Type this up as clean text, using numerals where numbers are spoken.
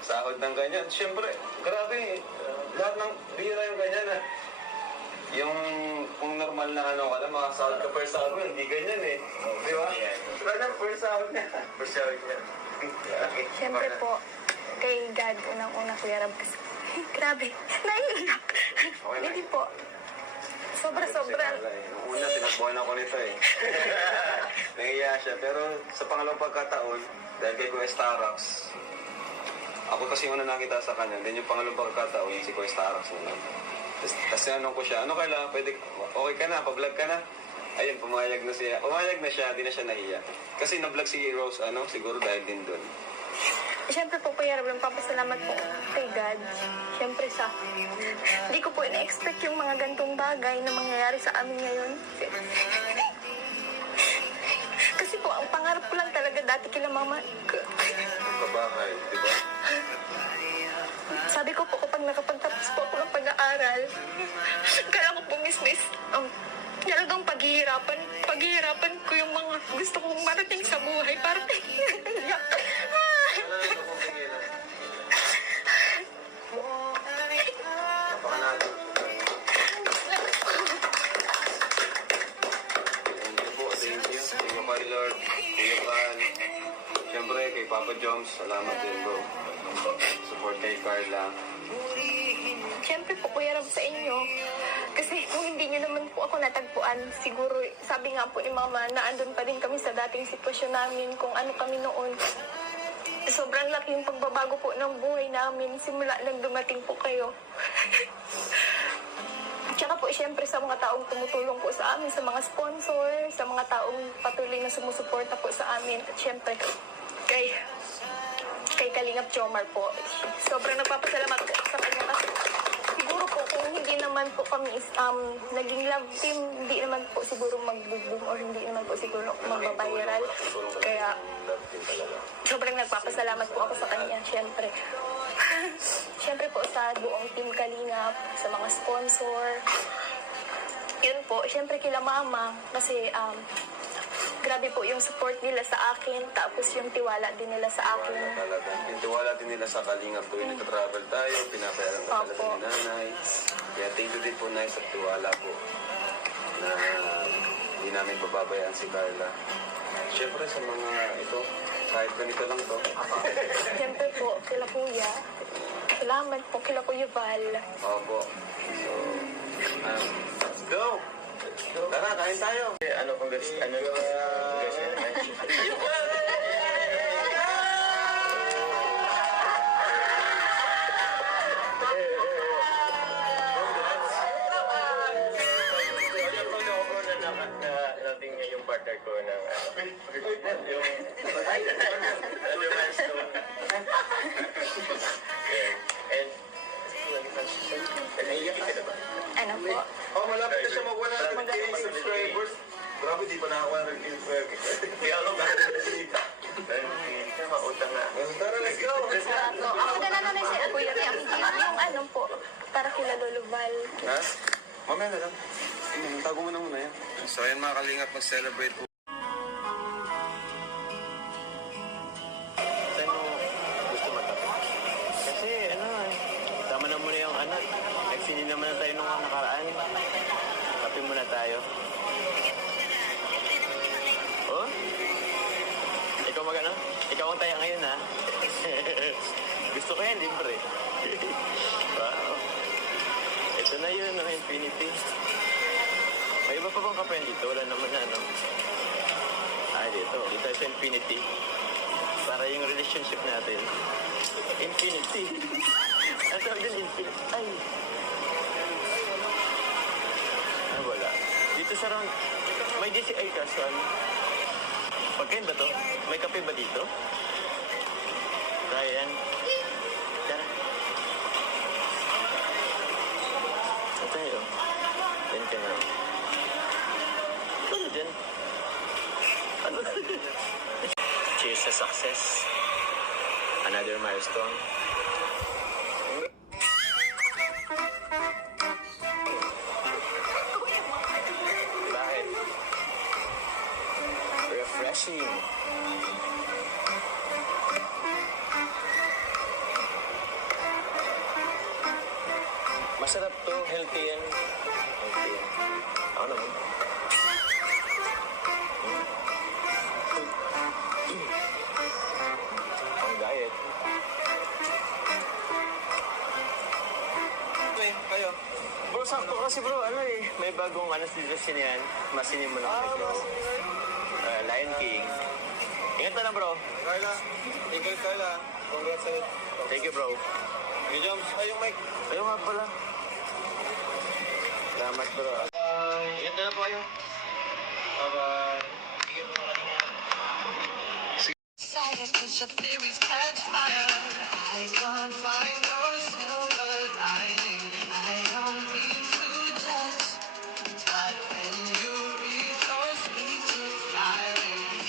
Sahod ng ganyan. Siyempre, grabe. Lahat ng bira yung ganyan ah. Yung kung normal na ano ka lang, makasahod ka per sahod mo, hindi ganyan eh. Di ba? Wala na per sahod niya. Per sahod niya. Siyempre po, kay God, unang-una Kuya Rab, kasi grabe, naiiyak. Hindi po. Sobra-sobra. Nung una, tinakbuhan ako nito eh. Nangiya siya. Pero sa pangalawang pagkataon, dahil kay Kuya Starax, ako kasi yung una nakita sa kanya, then yung pangalawang pagkataon, si Kuya Starax naman. Tapos tinanong ko siya, ano kailangan, pwede, okay ka na, pa-vlog ka na? Ayun, pumayag na siya. Pumayag na siya, di na siya nahiya. Kasi na-vlog si Rose, siguro dahil din doon. Siyempre po, Kuya Rab, papasalamat po kay God. Siyempre hindi ko po ina-expect yung mga gantong bagay na mangyayari sa amin ngayon. Kasi po, ang pangarap ko lang talaga dati kila mama. Kabahay, di ba? Sabi ko po, kapag nakapagtapos po ako ng pag-aaral, kaya ko po, miss, talagang paghihirapan ko yung mga gusto kong marating sa buhay para iyak. Napakanato. Thank you. Thank you kay Lord, Kuya Val. Siyempre, kay Papa Joms, salamat din bro. Support kay Carla. Siyempre po, Kuya Rab, sa inyo. Kasi kung hindi nyo naman po ako natagpuan, siguro, sabi nga po ni Mama, na andun pa din kami sa dating sitwasyon namin, kung ano kami noon. Sobrang laki yung pagbabago po ng buhay namin simula nang dumating po kayo. Tsaka po, siyempre, sa mga taong tumutulong po sa amin, sa mga sponsor, sa mga taong patuloy na sumusuporta po sa amin. At siyempre, kay Kalingap Jomar po. Sobrang nagpapasalamat po sa kanya kasi siguro po kung hindi naman po kami naging love team, hindi naman po siguro mag-boom or hindi naman po siguro magbabiral. Kaya sobrang nagpapasalamat po ako sa kanya, syempre. Syempre po sa buong team Kalingap, sa mga sponsor. Yun po, syempre kila Mama kasi grabe po yung support nila sa akin, tapos yung tiwala din nila sa akin. Yung tiwala din nila sa Kalingap tuwing nagka-travel tayo, pinapayaran ka talaga ni Nanay. Kaya thank you din po, Nay, sa tiwala po na hindi namin pababayaan si Carla. Siyempre sa mga ito, kahit ganito lang to. Siyempre po, kila Kuya. Salamat po kila Kuya Val. Opo. So, let's go! Tara, kain tayo. Ano kung gusto? Narating niya yung partner ko ng yung milestone. And naiiyak ka na ba? Ano po? Oh, malapit na siya mag-100k subscribers. Grabe, di pa nakakuha ng subscribers. Kaya ako nakakita. Kaya mautang na. Tara, let's go! No, ako na lang na siya, Kuya Ria. Yung ano po, para kila Lolo Val. Ha? Mamaya na lang. Tago mo na muna yan. So, ayan mga Kalingap, mag-celebrate po. Saan mo gusto magkapit? Kasi tama na muna yung anak. Nagsinin naman na tayo nung nakaraan. Kape muna tayo. Oh? Ikaw magano? Ikaw ang taya ngayon ha? Gusto ko yan, libre. Wow. Ito na yun, Infinity. May iba pa bang kape dito? Wala naman na, dito. Dito sa Infinity. Para yung relationship natin. Infinity. Ang tawag din Infinity. Ay. Wala. Dito sa round, may DCI kaso pagkain ba to? May kape ba dito? Ryan. Tara. Ito tayo. Yan ka na. Ano dyan? Ano? Cheers sa success. Another milestone. Bakit? Refreshing. Masarap to, healthy yan. Healthy yan. Ako naman. Ang diet. Okay, kayo. Bro, sakto kasi bro, ano eh, may bagong ano suggestion yan. Masinin mo na kami bro. Lion King. Ingat na lang bro. Carla. Ikaw, Carla. Congrats ulit. Thank you bro. Hey, Joms. Ay, yung mic. Ayun nga pala. Salamat bro. Ingat na lang po kayo. Bye-bye. Silent cause your theories catch fire. I can't find your silver lining.